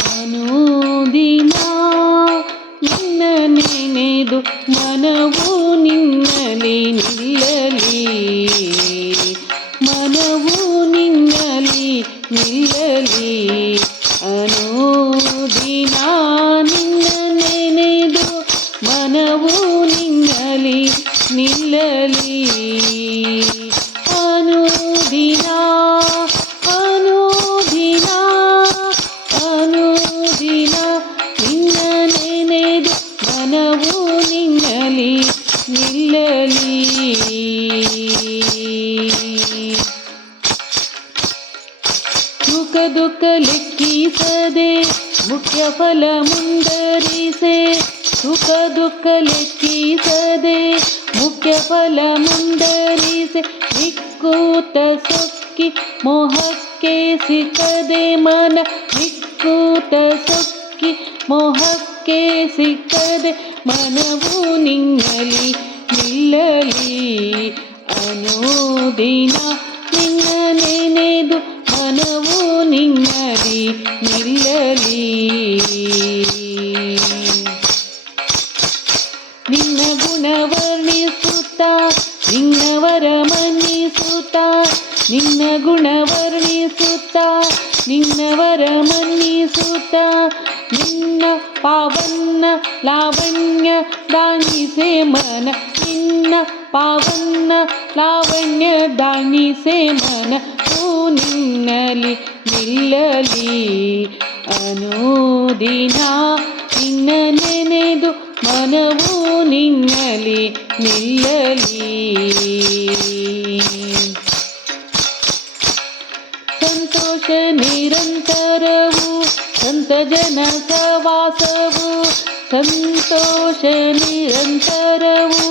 ಅನುದಿನ ನಿನ್ನ ನೆನೆದು ಮನವು ನಿನ್ನಲಿ ನಿಲ್ಲಲಿ, ಮನವು ನಿನ್ನಲಿ ನಿಲ್ಲಲಿ. ಅನುದಿನ ನಿನ್ನ ನೆನೆದು ಮನವು ನಿನ್ನಲಿ ನಿಲ್ಲಲಿ. ಅನುದಿನ ಅನುದಿನ ಅನುದಿನ ನಿನ್ನ ನೆನೆದು ಮನವು ನಿನ್ನಲಿ ನಿಲ್ಲಲಿ. ಸುಖ ದುಃಖ ಲೆಕ್ಕಿಸದೆ ಮುಖ್ಯ ಫಲ ಮುಂದರಿಸೆ, ಸುಖ ದುಃಖ ಲೆಕ್ಕಿಸದೆ ಮುಖ್ಯ ಫಲ ಮುಂದರಿಸೆ. ವಿಕೂತ ಸೊಕ್ಕಿ ಮೋಹಕ್ಕೆ ಸಿಕ್ಕದೆ ಮನ, ವಿಕೂತ ಸೊಕ್ಕಿ ಮೋಹಕ್ಕೆ ಸಿಕ್ಕದೆ ಮನವು ನಿನ್ನಲಿ ನಿಲ್ಲಲಿ. ಅನುದಿನ ನಿನ್ನ ನೆನೆದು ಮನವು ನಿನ್ನಲಿ ನಿಲ್ಲಲಿ. ನಿನ್ನ ಗುಣವರ್ಣಿಸುತ್ತ ನಿನ್ನವರ ಮನ್ನಿಸುತ್ತ, ನಿನ್ನ ಗುಣವರ್ಣಿಸುತ್ತ ನಿನ್ನವರ ಮನ್ನಿಸುತ್ತ. ನಿನ್ನ ಪಾವನ ಲಾವಣ್ಯ ದಾನಿಸೆ ಮನ, ನಿನ್ನ ಪಾವನ ಲಾವಣ್ಯ ದಾನಿಸೆ ಮನ ನಿನ್ನಲಿ ನಿಲ್ಲಲಿ. ಅನುದಿನ ನಿನ್ನ ನೆನೆದು ಮನವು ನಿನ್ನಲಿ ನಿಲ್ಲಲಿ. ಸಂತೋಷ ನಿರಂತರವು ಸಂತ ಜನ ಸವಾಸವು, ಸಂತೋಷ ನಿರಂತರವು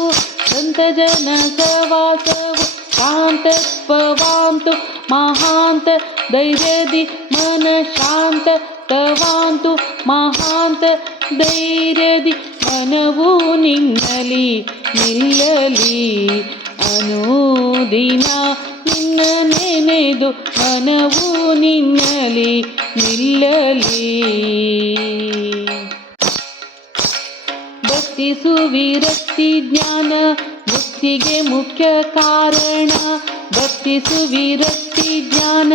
ಸಂತ ಜನ ಸವಾಸವು. ಶಾಂತತ್ವವಾಂತು ಮಹಾಂತ ಧೈರ್ಯದಿ ಮನ, ಶಾಂತತ್ವವಾಂತು ಮಹಾಂತ ಧೈರ್ಯದಿ ಮನವು ನಿನ್ನಲಿ ನಿಲ್ಲಲಿ. ಅನುದಿನ ನಿನ್ನ ನೆನೆದು ಮನವು ನಿನ್ನಲಿ ನಿಲ್ಲಲಿ. ಭಕ್ತಿ ಸುವಿರಕ್ತಿ ಜ್ಞಾನ ಮುಕ್ತಿಗೆ ಮುಖ್ಯ ಕಾರಣ, ಭಕ್ತಿ ಸುವಿರಕ್ತಿ ಜ್ಞಾನ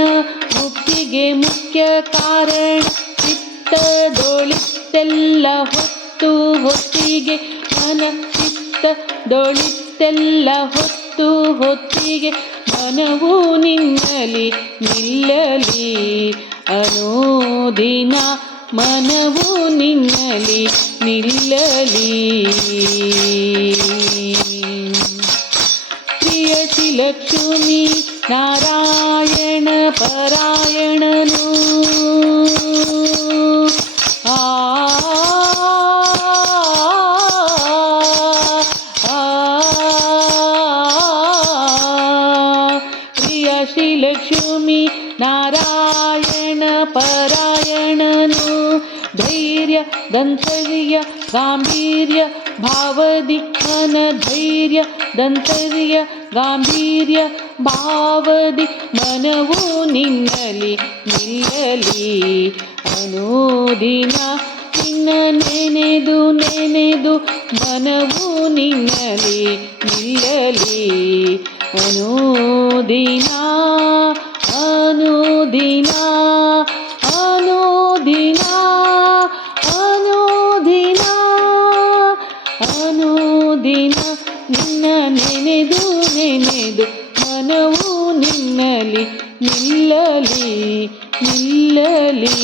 ಮುಕ್ತಿಗೆ ಮುಖ್ಯ ಕಾರಣ. ಚಿತ್ತದೊಳಿತೆಲ್ಲ ಹೊತ್ತು ಹೊತ್ತಿಗೆ ಮನ, ಚಿತ್ತದೊಳಿತೆಲ್ಲ ಹೊತ್ತು ಹೊತ್ತಿಗೆ ಮನವು ನಿನ್ನಲಿ ನಿಲ್ಲಲಿ. ಅನುದಿನ ಮನವು ನಿನ್ನಲಿ ನಿಲ್ಲಲಿ. ಪ್ರಿಯಸಿ ಲಕ್ಷ್ಮೀ ನಾರಾಯಣ ಪರಾಯಣನು, ಪ್ರಿಯ ಶ್ರೀ ಲಕ್ಷ್ಮೀ ನಾರಾಯಣ ಪರಾಯಣನು. ಧೈರ್ಯ ದಂತರ್ಯ ಗಾಂಭೀರ್ಯ ಭಾವದಿ ಮನ, ಧೈರ್ಯ ದಂತರ್ಯ ಗಾಂಭೀರ್ಯ ಭಾವದಿ ಮನವು ನಿನ್ನಲಿ ನಿಲ್ಲಲಿ. ಅನುದಿನ ನಿನ್ನ ನೆನೆದು ನೆನೆದು ಮನವು ನಿನ್ನಲಿ ನಿಲ್ಲಲಿ. ಅನುದಿನ ಅನುದಿನ ಅನುದಿನ ಅನುದಿನ ಅನುದಿನ ನಿನ್ನ ನೆನೆದು ನೆನೆದು ಮನವು ನಿನ್ನಲಿ ನಿಲ್ಲಲಿ ನಿಲ್ಲಲಿ.